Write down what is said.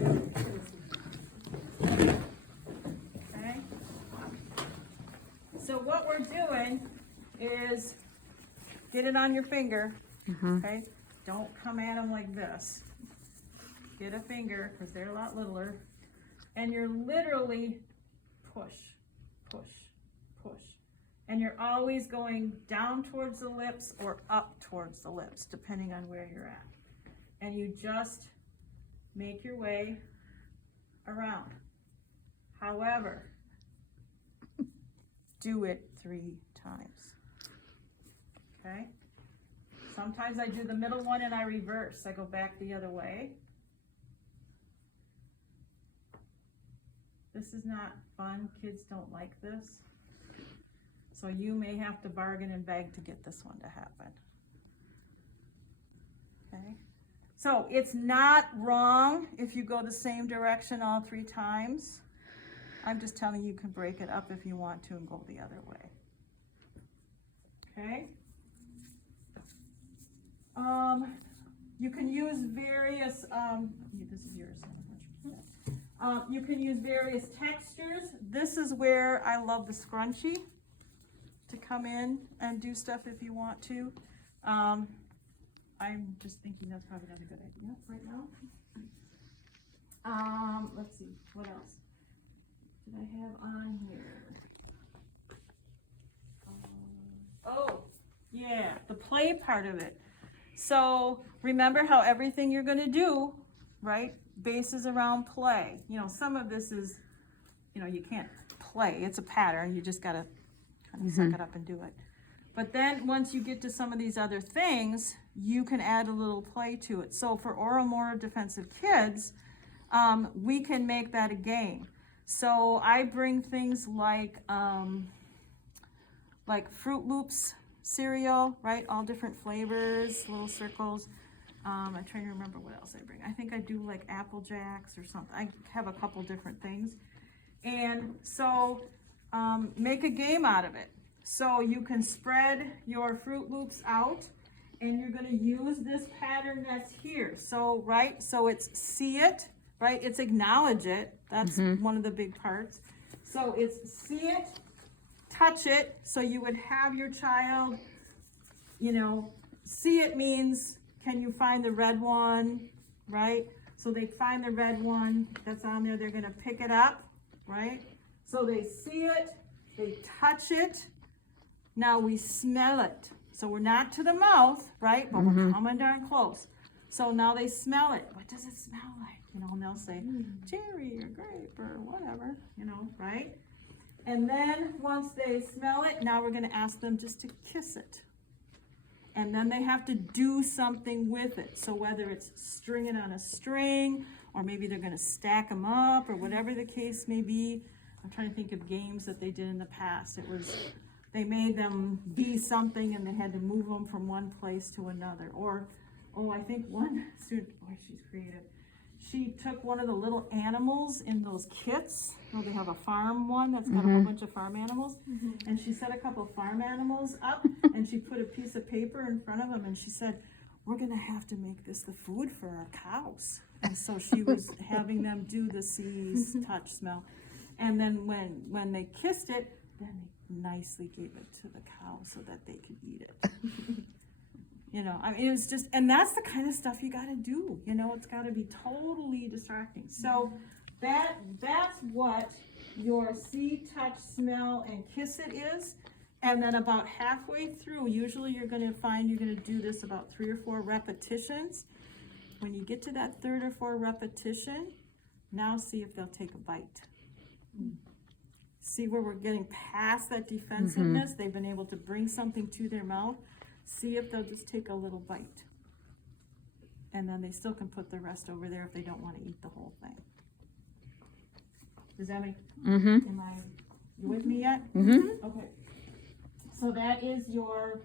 Okay? So what we're doing is get it on your finger, okay? Don't come at them like this. Get a finger, because they're a lot littler, and you're literally push, push, push. And you're always going down towards the lips or up towards the lips, depending on where you're at. And you just make your way around. However, do it 3 times. Okay? Sometimes I do the middle one and I reverse. I go back the other way. This is not fun. Kids don't like this. So you may have to bargain and beg to get this one to happen. Okay? So it's not wrong if you go the same direction all 3 times. I'm just telling you, you can break it up if you want to and go the other way. Okay? You can use various, this is yours. You can use various textures. This is where I love the scrunchie to come in and do stuff if you want to. I'm just thinking that's probably not a good idea right now. Let's see, what else did I have on here? Oh, yeah, the play part of it. So remember how everything you're going to do, right, bases around play. You know, some of this is, you know, you can't play. It's a pattern. You just got to kind of suck it up and do it. But then once you get to some of these other things, you can add a little play to it. So for oral more defensive kids, we can make that a game. So I bring things like Fruit Loops cereal, right? All different flavors, little circles. I'm trying to remember what else I bring. I think I do like Apple Jacks or something. I have a couple different things. And so make a game out of it. So you can spread your Fruit Loops out and you're going to use this pattern that's here. So, right, so it's see it, right? It's acknowledge it. That's one of the big parts. So it's see it, touch it. So you would have your child, you know, see it means, can you find the red one, right? So they find the red one that's on there. They're going to pick it up, right? So they see it, they touch it. Now we smell it. So we're not to the mouth, right? But we're coming darn close. So now they smell it. What does it smell like? You know, and they'll say cherry or grape or whatever, you know, right? And then once they smell it, now we're going to ask them just to kiss it. And then they have to do something with it. So whether it's string it on a string, or maybe they're going to stack them up, or whatever the case may be. I'm trying to think of games that they did in the past. It was, they made them be something and they had to move them from one place to another. Or, oh, I think one student, boy, she's creative. She took one of the little animals in those kits. You know, they have a farm one that's got a whole bunch of farm animals. And she set a couple farm animals up and she put a piece of paper in front of them and she said, we're going to have to make this the food for our cows. And so she was having them do the see, touch, smell. And then when they kissed it, then they nicely gave it to the cow so that they could eat it. You know, I mean, it was just, and that's the kind of stuff you got to do. You know, it's got to be totally distracting. So that's what your see, touch, smell, and kiss it is. And then about halfway through, usually you're going to find you're going to do this about 3 or 4 repetitions. When you get to that 3rd or 4th repetition, now see if they'll take a bite. See where we're getting past that defensiveness. They've been able to bring something to their mouth. See if they'll just take a little bite. And then they still can put the rest over there if they don't want to eat the whole thing. Does that make, you with me yet? Okay. So that is your